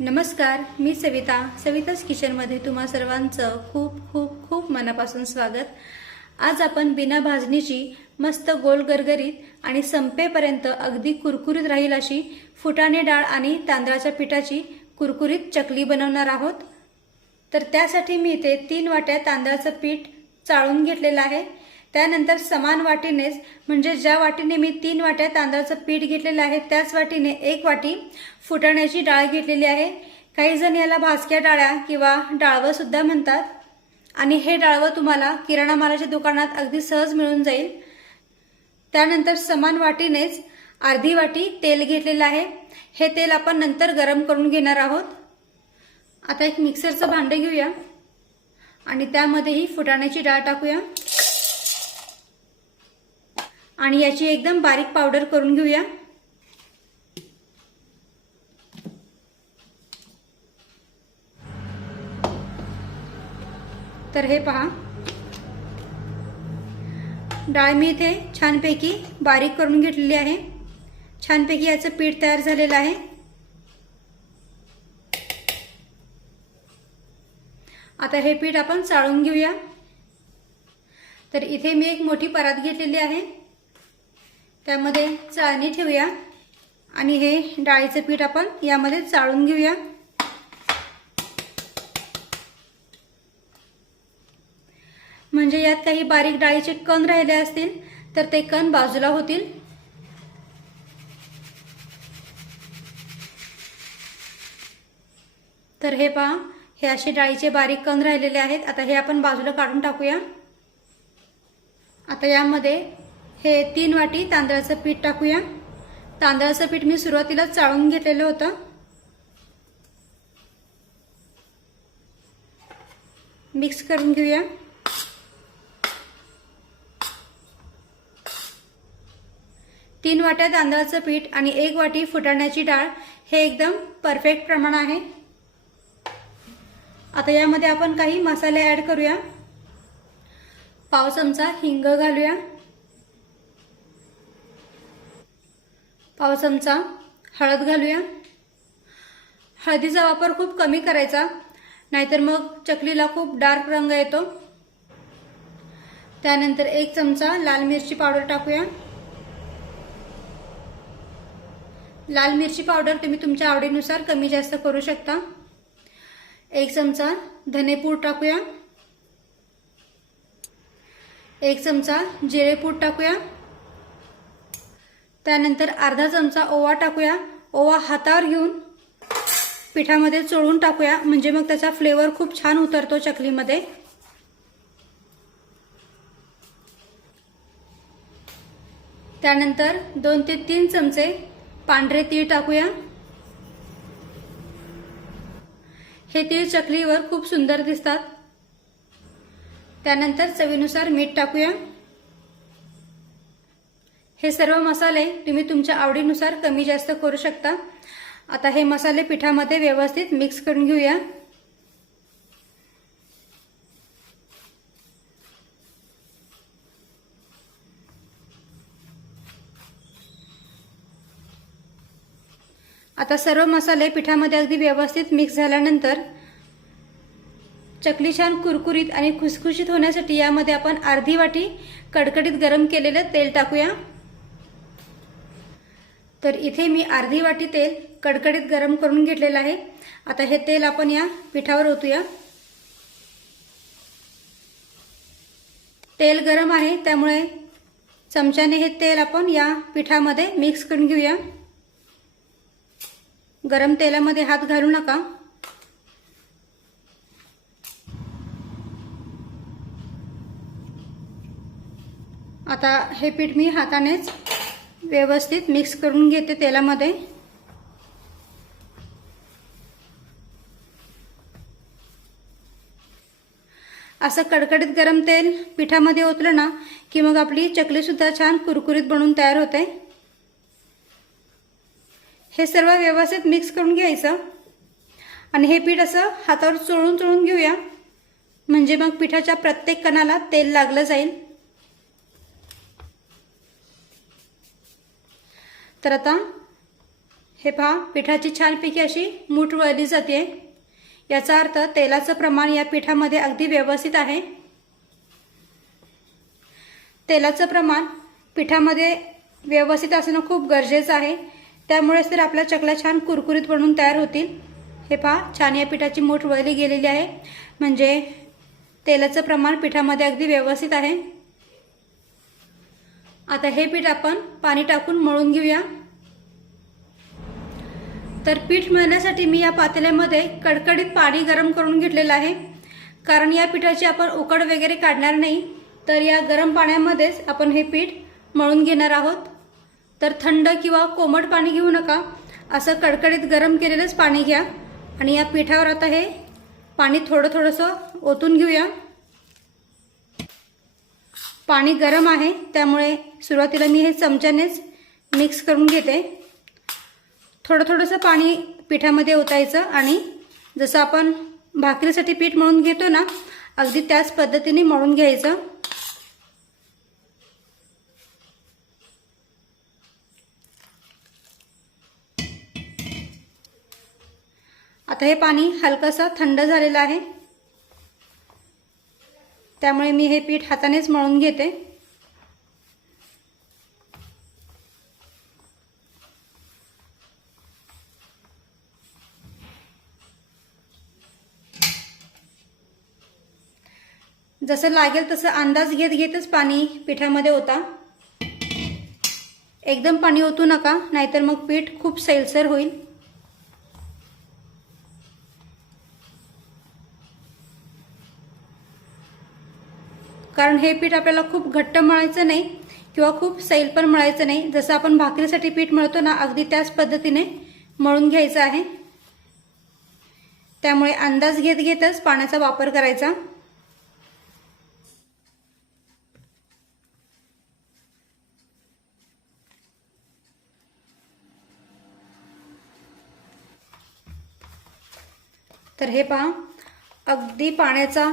नमस्कार मी सविता सविताच किचनमध्ये तुम्हा सर्वांचं खूप खूप खूप मनापासून स्वागत. आज आपण बिना भाजणीची मस्त गोल गरगरीत आणि संपेपर्यंत अगदी कुरकुरीत राहील अशी फुटाणे डाळ आणि तांदळाच्या पिठाची कुरकुरीत चकली बनवणार आहोत. तर त्यासाठी मी इथे तीन वाट्या तांदळाचं पीठ चाळून घेतलेलं आहे. त्यानंतर समान वाटीनेच म्हणजे ज्या वाटीने मी तीन वाट्या तांदळाचं पीठ घेतलेलं आहे त्याच वाटीने एक वाटी फुटाण्याची डाळ घेतलेली आहे. काही जण याला भासक्या डाळ्या किंवा डाळवं सुद्धा म्हणतात. आणि हे डाळवं तुम्हाला किराणा मालाच्या दुकानात अगदी सहज मिळून जाईल. त्यानंतर समान वाटीनेच अर्धी वाटी तेल घेतलेलं आहे. हे तेल आपण नंतर गरम करून घेणार आहोत. आता एक मिक्सरचं भांडं घेऊया. आणि त्यामध्ये ही फुटाण्याची डाळ टाकूया. आणि याची एकदम बारीक पावडर करून घेऊया. तर हे पहा. डाळ मी इथे छानपैकी बारीक करून घेतलेली आहे. छानपैकी याचं पीठ तयार झालेलं आहे. आता हे पीठ आपण चाळून घेऊया. तर इथे मी एक मोठी परात घेतलेली आहे. त्यामध्ये चाळणी ठेवूया. आणि हे डाळीचं पीठ आपण यामध्ये चाळून घेऊया. म्हणजे यात काही बारीक डाळीचे कण राहिले असतील तर ते कण बाजूला होतील. तर हे पहा हे असे डाळीचे बारीक कण राहिलेले आहेत. आता हे आपण बाजूला काढून टाकूया. आता यामध्ये हे तीन वाटी तांदळाचं पीठ टाकूया. तांदळाचं पीठ मी सुरुवातीला चाळून घेतलेलं होतं. मिक्स करून घेऊया. तीन वाट्या तांदळाचं पीठ आणि एक वाटी फुटाण्याची डाळ हे एकदम परफेक्ट प्रमाण आहे. आता यामध्ये आपण काही मसाले ॲड करूया. पाव चमचा हिंग घालूया. पाव चमचा हळद घालूया. हळदीचा वापर खूप कमी करायचा नाहीतर मग चकलीला खूप डार्क रंग येतो. त्यानंतर एक चमचा लाल मिरची पावडर टाकूया. लाल मिरची पावडर तुम्ही तुमच्या आवडीनुसार कमी जास्त करू शकता. एक चमचा धनेपूड टाकूया. एक चमचा जिरेपूड टाकूया. त्यानंतर अर्धा चमचा ओवा टाकूया. ओवा हातावर घेऊन पिठामध्ये चोळून टाकूया. म्हणजे मग त्याचा फ्लेवर खूप छान उतरतो चकलीमध्ये. त्यानंतर दोन ते तीन चमचे पांढरे तीळ टाकूया. हे तीळ चकलीवर खूप सुंदर दिसतात. त्यानंतर चवीनुसार मीठ टाकूया. हे सर्व मसाले तुम्ही तुमच्या आवडीनुसार कमी जास्त करू शकता. आता हे मसाले पिठामध्ये व्यवस्थित मिक्स करून घेऊया. आता सर्व मसाले पिठामध्ये अगदी व्यवस्थित मिक्स झाल्यानंतर चकली छान कुरकुरीत आणि खुसखुशीत होण्यासाठी यामध्ये आपण अर्धी वाटी कडकडीत गरम केलेलं तेल टाकूया. तर इथे मी अर्धी वाटी तेल कडकडीत गरम करून घेतलेलं आहे. आता हे तेल आपण या पिठावर ओतूया. तेल गरम आहे त्यामुळे चमच्याने हे तेल आपण या पिठामध्ये मिक्स करून घेऊया. गरम तेलामध्ये हात घालू नका. आता हे पीठ मी हातानेच व्यवस्थित मिक्स करून घेते तेलामध्ये. असं कडकडीत गरम तेल पिठामध्ये ओतलं ना की मग आपली चकलीसुद्धा छान कुरकुरीत बनून तयार होते. हे सर्व व्यवस्थित मिक्स करून घ्यायचं. आणि हे पीठ असं हातावर चोळून चोळून घेऊया. म्हणजे मग पिठाच्या प्रत्येक कणाला तेल लागलं जाईल. तर आता हे पहा पिठाची छानपैकी अशी मूठ वळली जाते. याचा अर्थ तेलाचं प्रमाण या पिठामध्ये अगदी व्यवस्थित आहे. तेलाचं प्रमाण पिठामध्ये व्यवस्थित असणं खूप गरजेचं आहे. त्यामुळेच तर आपल्या चकल्या छान कुरकुरीत बनून तयार होतील. हे पहा छान या पिठाची मूठ वळली गेलेली आहे. म्हणजे तेलाचं प्रमाण पिठामध्ये अगदी व्यवस्थित आहे. आता हे पीठ आपण पाणी टाकून मळून घेऊया. तर पीठ मळण्यासाठी मी या पातेल्यामध्ये कडकडीत पाणी गरम करून घेतलेलं आहे. कारण या पिठाची आपण उकड वगैरे काढणार नाही तर या गरम पाण्यामध्येच आपण हे पीठ मळून घेणार आहोत. तर थंड किंवा कोमट पाणी घेऊ नका असं कडकडीत गरम केलेलंच पाणी घ्या. आणि या पिठावर आता हे पाणी थोडं थोडंसं ओतून घेऊया. पाणी गरम आहे त्यामुळे सुरुवातीला मी हे चमच्यानेच मिक्स करून घेते. थोडं थोडंसं पाणी पिठामध्ये ओतायचं आणि जसं आपण भाकरीसाठी पीठ मळून घेतो ना अगदी त्याच पद्धतीने मळून घ्यायचं. आता हे पाणी हलकंसं थंड झालेलं आहे. त्यामुळे मी हे पीठ हातानेच मळून घेते. जसं लागेल तसं अंदाज घेत घेतच पाणी पिठामध्ये होता एकदम पाणी ओतू नका नाहीतर मग पीठ खूप सैलसर होईल. कारण हे पीठ आपल्याला खूप घट्ट मळायचं नाही किंवा खूप सैल पण मळायचं नाही. जसं आपण भाकरीसाठी पीठ मळतो ना अगदी त्याच पद्धतीने मळून घ्यायचं आहे. त्यामुळे अंदाज घेत घेतच पाण्याचा वापर करायचा. तर हे पहा. अगदी पाण्याचा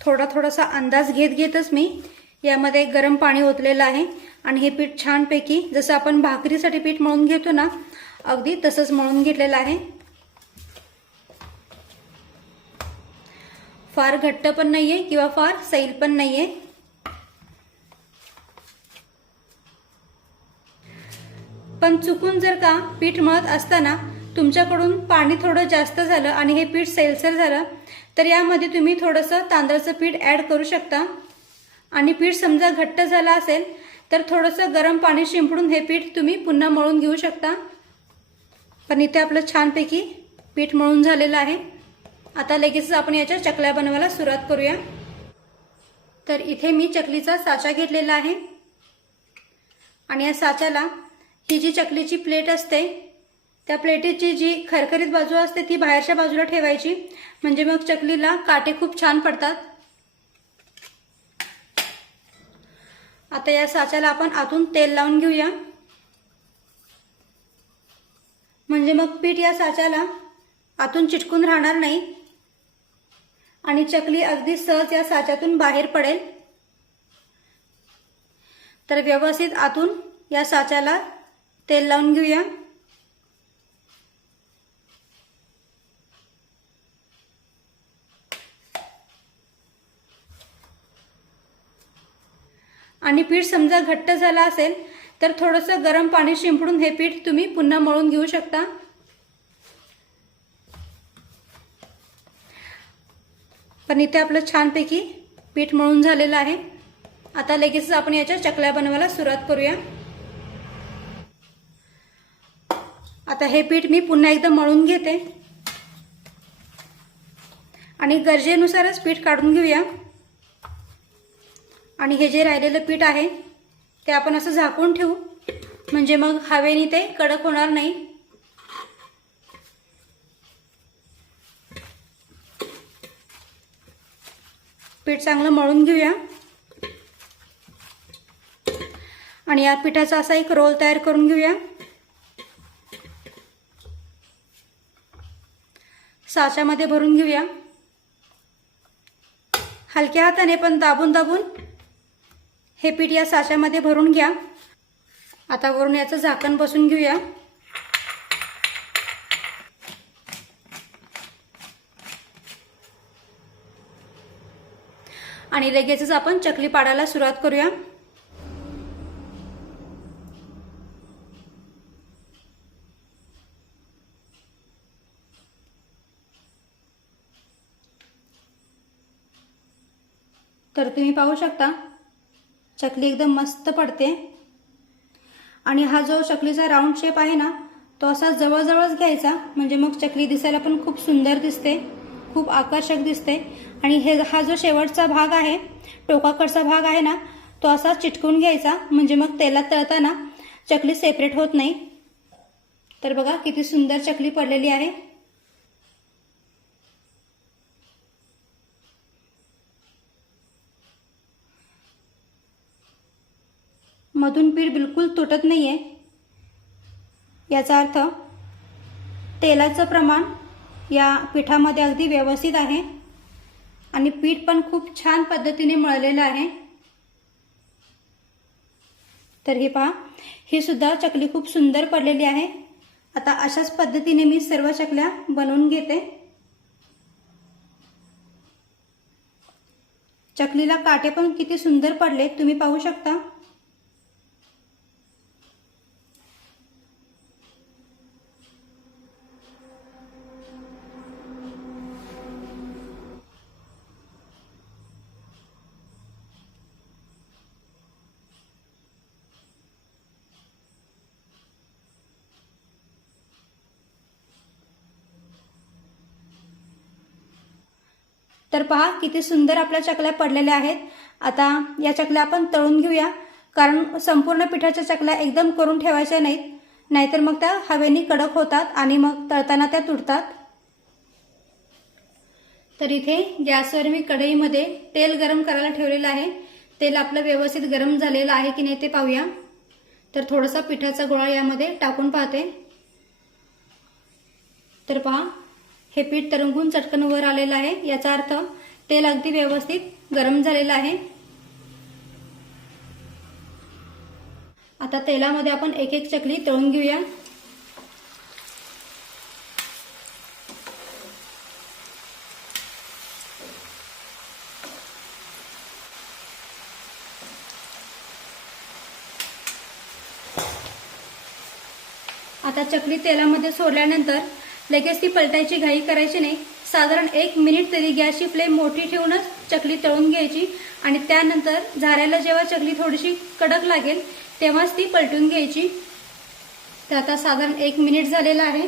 थोडा थोडासा अंदाज घेत घेतच मी यामध्ये गरम पाणी ओतलेलं आहे. आणि हे पीठ छानपैकी जसं आपण भाकरीसाठी पीठ मळून घेतो ना अगदी तसंच मळून घेतलेलं आहे. फार घट्ट पण नाहीये किंवा फार सैल पण नाहीये. पण चुकून जर का पीठ मळत असताना तुमच्याकडून पाणी थोडं जास्त झालं आणि हे पीठ सैलसर झालं तर यामध्ये तुम्ही थोडंसं तांदळाचं पीठ ॲड करू शकता. आणि पीठ समजा घट्ट झालं असेल तर थोडंसं गरम पाणी शिंपडून हे पीठ तुम्ही पुन्हा मळून घेऊ शकता. पण इथे आपलं छानपैकी पीठ मळून झालेलं आहे. आता लगेचच आपण याच्या चकल्या बनवायला सुरुवात करूया. तर इथे मी चकलीचा साचा घेतलेला आहे. आणि या साच्याला ही जी चकलीची प्लेट असते त्या प्लेटीची जी खरखरीत बाजू असते ती बाहेरच्या बाजूला ठेवायची. म्हणजे मग चकलीला काटे खूप छान पडतात. आता या साच्याला आपण आतून तेल लावून घेऊया. म्हणजे मग पीठ या साच्याला आतून चिटकून राहणार नाही. आणि चकली अगदी सहज या साच्यातून बाहेर पडेल. तर व्यवस्थित आतून या साच्याला तेल लावून घेऊया. आणि पीठ समजा घट्ट झालं असेल तर थोडंसं गरम पाणी शिंपडून हे पीठ तुम्ही पुन्हा मळून घेऊ शकता. पण इथे आपलं छानपैकी पीठ मळून झालेलं आहे. आता लगेचच आपण याच्या चकल्या बनवायला सुरुवात करूया. आता हे पीठ मी पुन्हा एकदा मळून घेते. आणि गरजेनुसारच पीठ काढून घेऊया. आणि हे जे राहिलेलं पीठ आहे ते आपण असं झाकून ठेवू. म्हणजे मग हवेने ते कडक होणार नाही. पीठ चांगलं मळून घेऊया. आणि या पिठाचा असा एक रोल तयार करून घेऊया. साच्यामध्ये भरून घेऊया. हलक्या हाताने पण दाबून दाबून हे पीठ या साच्यामध्ये भरून घ्या. आता वरून याचं झाकण बसून घेऊया. आणि लगेचच आपण चकली पाडायला सुरुवात करूया. तर तुम्ही पाहू शकता चकली एकदम मस्त पडते. आणि हा जो चकलीचा राऊंड शेप आहे ना तो असा जवळजवळच घ्यायचा. म्हणजे मग चकली दिसायला पण खूप सुंदर दिसते खूप आकर्षक दिसते. आणि हे हा जो शेवटचा भाग आहे टोकाकडचा भाग आहे ना तो असा चिटकून घ्यायचा. म्हणजे मग तेलात तळताना चकली सेपरेट होत नाही. तर बघा किती सुंदर चकली पडलेली आहे. मधून पीठ बिलकुल तुटत नाहीये. याचा अर्थ तेलाचं प्रमाण या पिठामध्ये अगदी व्यवस्थित आहे आणि पीठ पण खूप छान पद्धतीने मळलेलं आहे. तर हे पहा ही सुद्धा चकली खूप सुंदर पडलेली आहे. आता अशाच पद्धतीने मी सर्व चकल्या बनवून घेते. चकलीला काटे पण किती सुंदर पडले तुम्ही पाहू शकता. तर पहा किती सुंदर आपल्या चकल्या पडलेल्या आहेत. आता या चकल्या आपण तळून घेऊया कारण संपूर्ण पिठाच्या चकल्या एकदम करून ठेवायच्या नाहीत. नाहीतर मग त्या हवेनी कडक होतात आणि मग तळताना त्या तुटतात. तर इथे गॅसवर मी कढईमध्ये तेल गरम करायला ठेवलेलं आहे. तेल आपलं व्यवस्थित गरम झालेलं आहे की नाही ते पाहूया. तर थोडासा पिठाचा गोळा यामध्ये टाकून पाहते. तर पहा हे पीठ तरंगून चटकन वर आलेलं आहे. याचा अर्थ तेल अगदी व्यवस्थित गरम झालेलं आहे. आता तेलामध्ये आपण एक एक चकली तळून घेऊया. आता चकली तेलामध्ये सोडल्यानंतर लगेच ती पलटायची घाई करायची नाही. साधारण एक मिनिट तरी गॅसची फ्लेम मोठी ठेवूनच चकली तळून घ्यायची आणि त्यानंतर झाऱ्याला जेव्हा चकली थोडीशी कडक लागेल तेव्हाच ती पलटून घ्यायची. तर आता साधारण एक मिनिट झालेला आहे.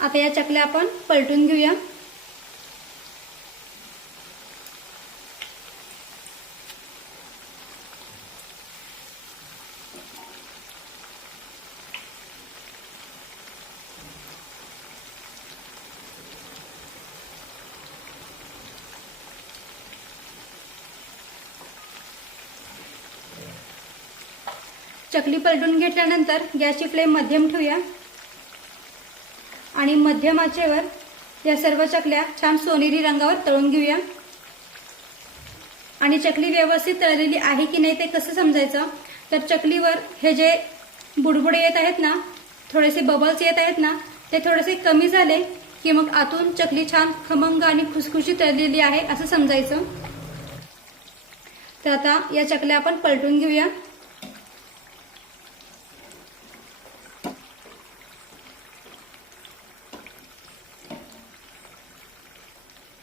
आता या चकल्या आपण पलटून घेऊया. चकली पलटून घेतल्यानंतर गॅसची फ्लेम मध्यम ठेवूया. आणि मध्यम आचेवर या सर्व चकल्या छान सोनेरी रंगावर तळून घेऊया. आणि चकली व्यवस्थित तळलेली आहे की नाही ते कसं समजायचं? तर चकलीवर हे जे बुडबुडे येत आहेत ना थोडेसे बबल्स येत आहेत ना ते थोडेसे कमी झाले की मग आतून चकली छान खमंग आणि खुसखुशी तळलेली आहे असं समजायचं. तर आता या चकल्या आपण पलटून घेऊया.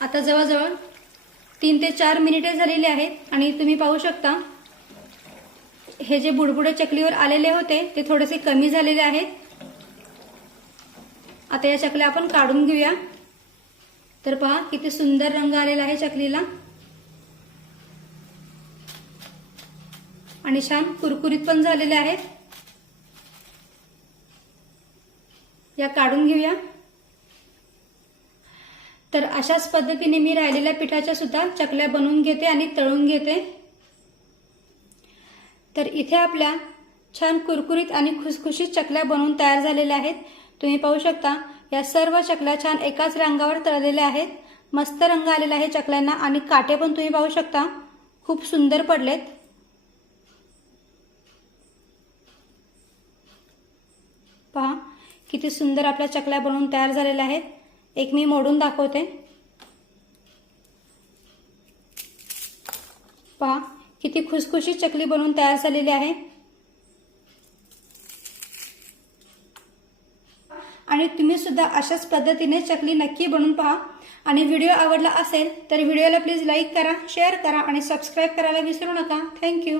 आता जवळजवळ तीन ते चार मिनिटे झालेली आहेत आणि तुम्ही पाहू शकता हे जे बुडबुडे चकलीवर आलेले होते ते थोडेसे कमी झालेले आहेत. आता या चकल्या आपण काढून घेऊया. तर पहा किती सुंदर रंग आलेला आहे चकलीला. आणि छान कुरकुरीत पण झालेले आहेत. या काढून घेऊया. तर अशाच पद्धतीने मी राहिलेल्या पिठाच्या सुद्धा चकल्या बनवून घेते आणि तळून घेते. तर इथे आपल्या छान कुरकुरीत आणि खुसखुशीत चकल्या बनवून तयार झालेल्या आहेत. तुम्ही पाहू शकता या सर्व चकल्या छान एकाच रंगावर तळलेल्या आहेत. मस्त रंग आलेला आहे चकल्यांना आणि काटे पण तुम्ही पाहू शकता खूप सुंदर पडलेत. पहा किती सुंदर आपल्या चकल्या बनवून तयार झालेल्या आहेत. एक मी मोडून दाखवते. पहा किती खुसखुशीत चकली बनवून तयार झालेली आहे. आणि तुम्ही सुद्धा अशाच पद्धतीने चकली नक्की बनवून पहा. आणि व्हिडिओ आवडला असेल तर व्हिडिओला प्लीज लाईक करा शेअर करा आणि सबस्क्राईब करायला विसरू नका. थँक्यू